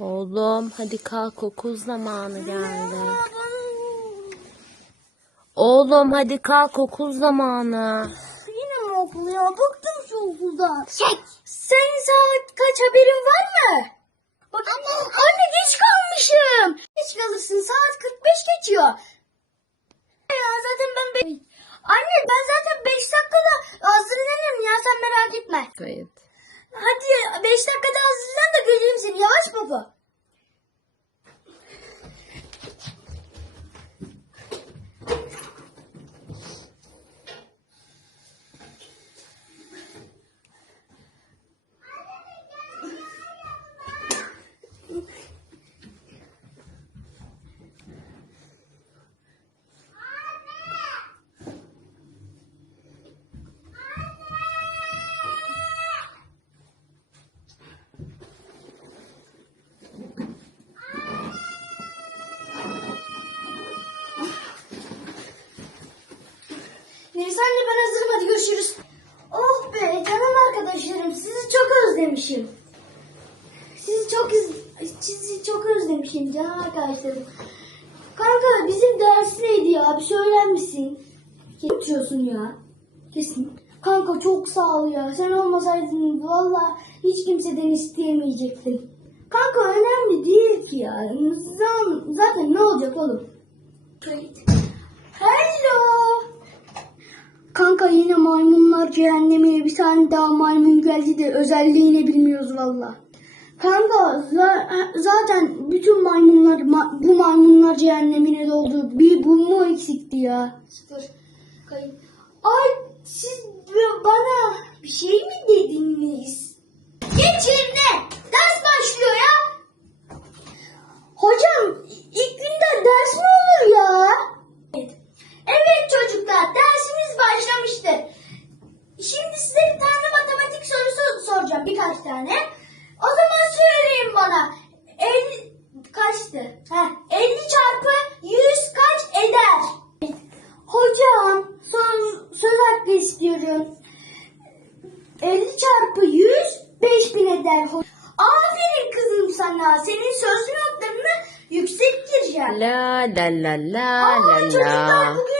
Oğlum hadi kalk okul zamanı geldi. Oğlum hadi kalk okul zamanı. Yine mi okul ya? Bıktım şu okuldan. Şey, senin saat kaç haberin var mı? Bak, anne, geç kalmışım. Geç kalırsın saat 45 geçiyor. Ya zaten ben be- Anne ben zaten 5 dakikada hazırlanırım ya sen merak etme. Kayıt. Hadi 5 dakikada hazırlan da göreyim seni yavaş baba. Anne ben hazırım hadi görüşürüz. Oh be canım arkadaşlarım sizi çok özlemişim. Sizi çok iz- sizi çok özlemişim canım arkadaşlarım. Kanka bizim ders neydi ya bir söyler misin? Ne uçuyorsun ya? Kesin. Kanka çok sağ ol ya. Sen olmasaydın valla hiç kimseden isteyemeyecektin. Kanka önemli değil ki ya. Zaten, ne olacak oğlum? Hello. Kanka yine maymunlar cehennemi bir tane daha maymun geldi de özelliğini bilmiyoruz valla. Kanka za- zaten bütün maymunlar ma- bu maymunlar cehennemine doldu. Bir bu mu eksikti ya? Sıfır. Kayıp. Ay siz bana bir şey mi dediniz? Geç yerine. Ders başlıyor ya. Hocam ilk günde ders mi olur ya? Evet çocuklar dersimiz başlamıştır. Şimdi size bir tane matematik soracağım birkaç tane. O zaman söyleyin bana. 50 kaçtı? Heh, 50 çarpı 100 kaç eder? Hocam söz, söz hakkı istiyorum. 50 çarpı 100 5000 eder. Ho- Aferin kızım sana. Senin söz notlarını yüksek gireceğim. La la la la Aa, la çocuklar la. bugün